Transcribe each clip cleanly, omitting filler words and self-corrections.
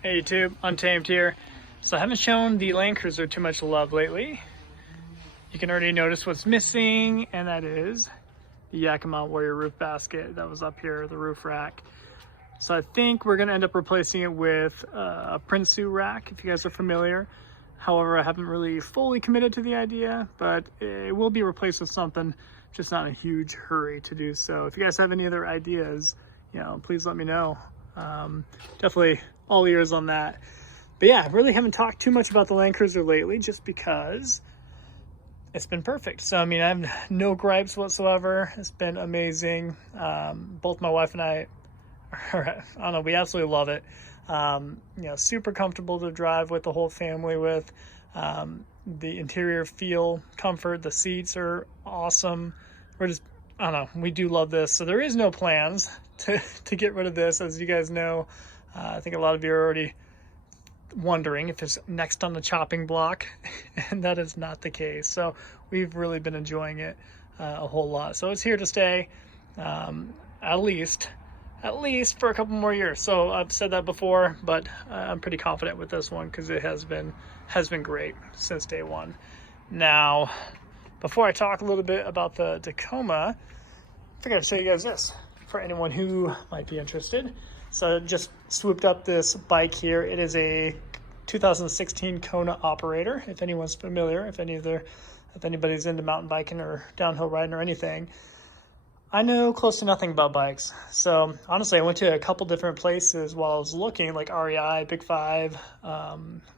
Hey YouTube, Untamed here. So I haven't shown the Land Cruiser too much love lately. You can already notice what's missing, and that is the Yakima Warrior roof basket that was up here, the roof rack. So I think we're gonna end up replacing it with a Prinsu rack, if you guys are familiar. However, I haven't really fully committed to the idea, but it will be replaced with something, just not in a huge hurry to do so. If you guys have any other ideas, please let me know. Definitely all ears on that. But yeah, I really haven't talked too much about the Land Cruiser lately just because it's been perfect. So, I mean, I have no gripes whatsoever. It's been amazing. Both my wife and I don't know, we absolutely love it. Super comfortable to drive with the whole family with. The interior feel, comfort, the seats are awesome. I don't know, we do love this. So there is no plans to get rid of this, as you guys know. I think a lot of you are already wondering if it's next on the chopping block, and that is not the case. So we've really been enjoying it a whole lot. So it's here to stay, at least for a couple more years. So I've said that before, but I'm pretty confident with this one because it has been great since day one. Now, before I talk a little bit about the Tacoma, I figured I'd show you guys this for anyone who might be interested. So I just swooped up this bike here. It is a 2016 Kona Operator. If anyone's familiar, if anybody's into mountain biking or downhill riding or anything, I know close to nothing about bikes. So honestly, I went to a couple different places while I was looking, like REI, Big Five,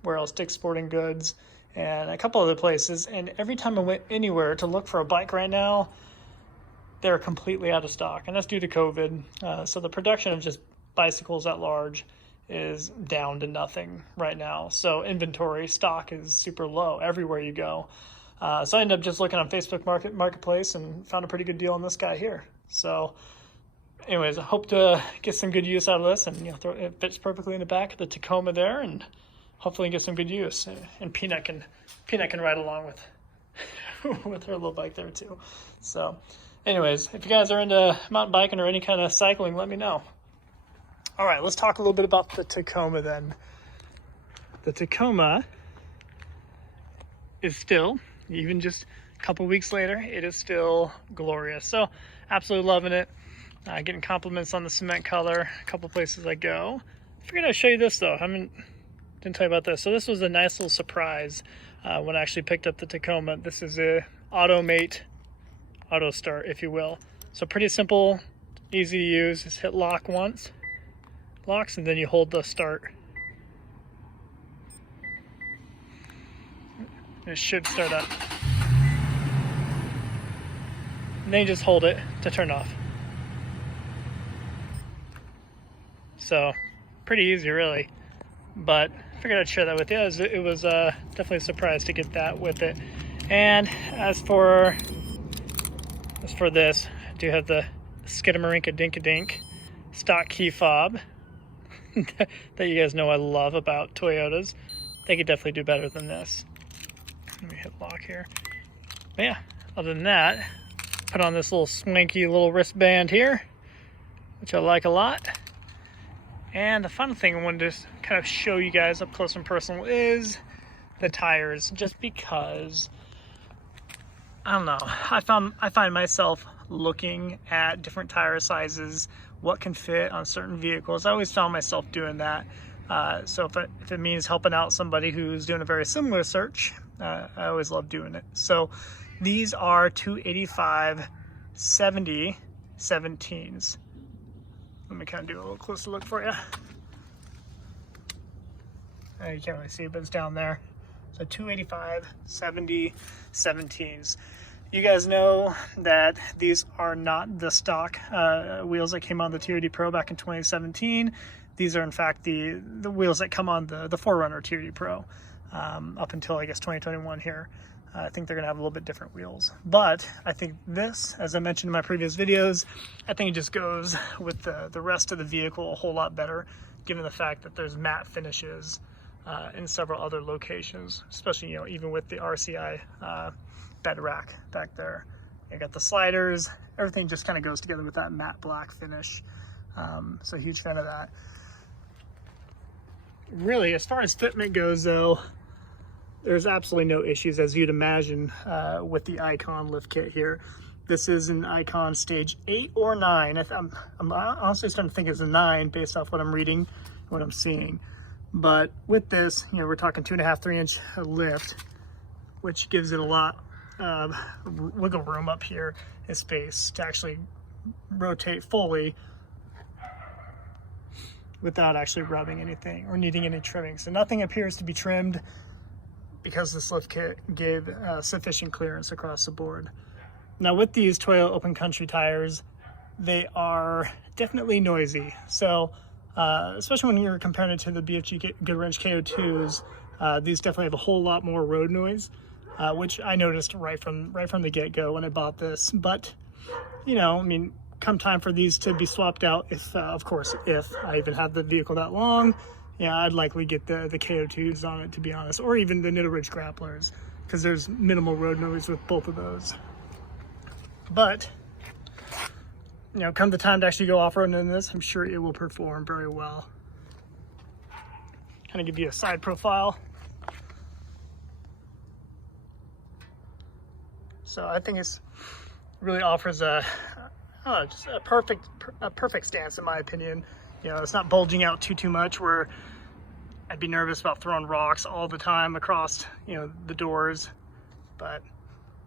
where else, Dick's Sporting Goods, and a couple other places. And every time I went anywhere to look for a bike right now, they're completely out of stock, and that's due to COVID. So the production of just bicycles at large is down to nothing right now. So inventory stock is super low everywhere you go. So I ended up just looking on Facebook Marketplace and found a pretty good deal on this guy here. So anyways, I hope to get some good use out of this, and it fits perfectly in the back of the Tacoma there, and hopefully get some good use. And Peanut can ride along with with her little bike there too. So anyways, if you guys are into mountain biking or any kind of cycling, let me know. All right, let's talk a little bit about the Tacoma then. The Tacoma is still, even just a couple weeks later, it is still glorious. So absolutely loving it. Getting compliments on the cement color a couple places I go. I figured I'd show you this though. Didn't tell you about this. So this was a nice little surprise when I actually picked up the Tacoma. This is a Automate auto start, if you will. So pretty simple, easy to use. Just hit lock once, locks, and then you hold the start. It should start up. And then you just hold it to turn off. So pretty easy, really. But I figured I'd share that with you. It was definitely a surprise to get that with it. And as for this, I do have the Skidamarinka Dink-a-Dink stock key fob that you guys know I love about Toyotas. They could definitely do better than this. Let me hit lock here. But yeah, other than that, put on this little swanky little wristband here, which I like a lot. And the fun thing I wanted to kind of show you guys up close and personal is the tires, just because, I don't know, I find myself looking at different tire sizes, what can fit on certain vehicles. I always found myself doing that. So if it means helping out somebody who's doing a very similar search, I always love doing it. So these are 285 70 17s. Let me kind of do a little closer look for you. You can't really see it, but it's down there. So 285 70 17s. You guys know that these are not the stock wheels that came on the TRD Pro back in 2017. These are in fact the wheels that come on the 4Runner TRD Pro up until I guess 2021 here. I think they're gonna have a little bit different wheels. But I think this, as I mentioned in my previous videos, I think it just goes with the rest of the vehicle a whole lot better, given the fact that there's matte finishes in several other locations, especially even with the RCI bed rack back there. You got the sliders, everything just kind of goes together with that matte black finish. So huge fan of that. Really, as far as fitment goes though, there's absolutely no issues, as you'd imagine, with the Icon lift kit here. This is an Icon stage 8 or 9. I'm honestly starting to think it's a 9 based off what I'm reading, what I'm seeing. But with this, you know, we're talking 2.5, 3-inch lift, which gives it a lot of wiggle room up here in space to actually rotate fully without actually rubbing anything or needing any trimming. So nothing appears to be trimmed because this lift kit gave sufficient clearance across the board. Now with these Toyo Open Country tires, they are definitely noisy. So especially when you're comparing it to the BFG Goodwrench KO2s, these definitely have a whole lot more road noise, which I noticed right from the get-go when I bought this. But you know, I mean, come time for these to be swapped out, if of course, if I even have the vehicle that long, yeah, I'd likely get the KO2s on it, to be honest, or even the Nitto Grapplers, because there's minimal road noise with both of those. But you know, come the time to actually go off-roading in this, I'm sure it will perform very well. Kind of give you a side profile. So I think it's really offers just a perfect stance, in my opinion. You know, it's not bulging out too much where I'd be nervous about throwing rocks all the time across, you know, the doors. But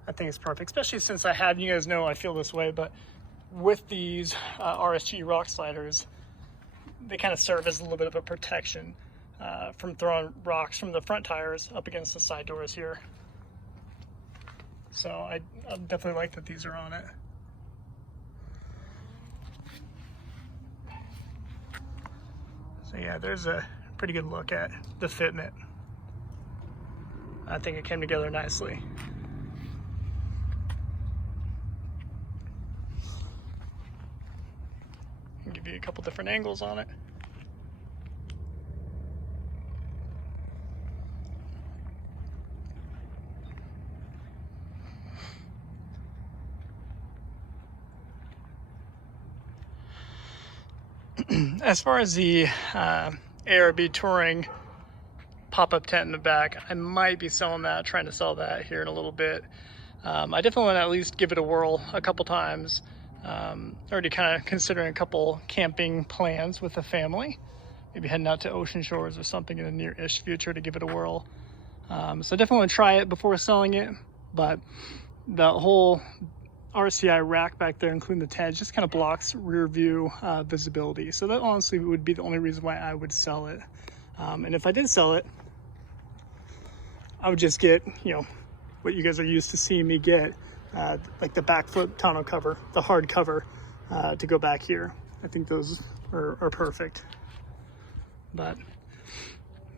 I think it's perfect, especially since I had, you guys know I feel this way, but with these RSG rock sliders, they kind of serve as a little bit of a protection from throwing rocks from the front tires up against the side doors here. So I definitely like that these are on it. So yeah, there's a pretty good look at the fitment. I think it came together nicely. I'll give you a couple different angles on it. As far as the ARB Touring pop-up tent in the back, I might be selling that, trying to sell that here in a little bit. I definitely want to at least give it a whirl a couple times. Already kind of considering a couple camping plans with the family. Maybe heading out to Ocean Shores or something in the near-ish future to give it a whirl. So definitely want to try it before selling it, but the whole RCI rack back there, including the tent, just kind of blocks rear view visibility. So that honestly would be the only reason why I would sell it. And if I did sell it, I would just get, you know, what you guys are used to seeing me get, like the backflip tonneau cover, the hard cover to go back here. I think those are perfect. But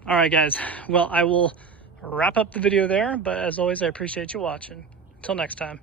all right, guys, well, I will wrap up the video there, but as always, I appreciate you watching. Until next time.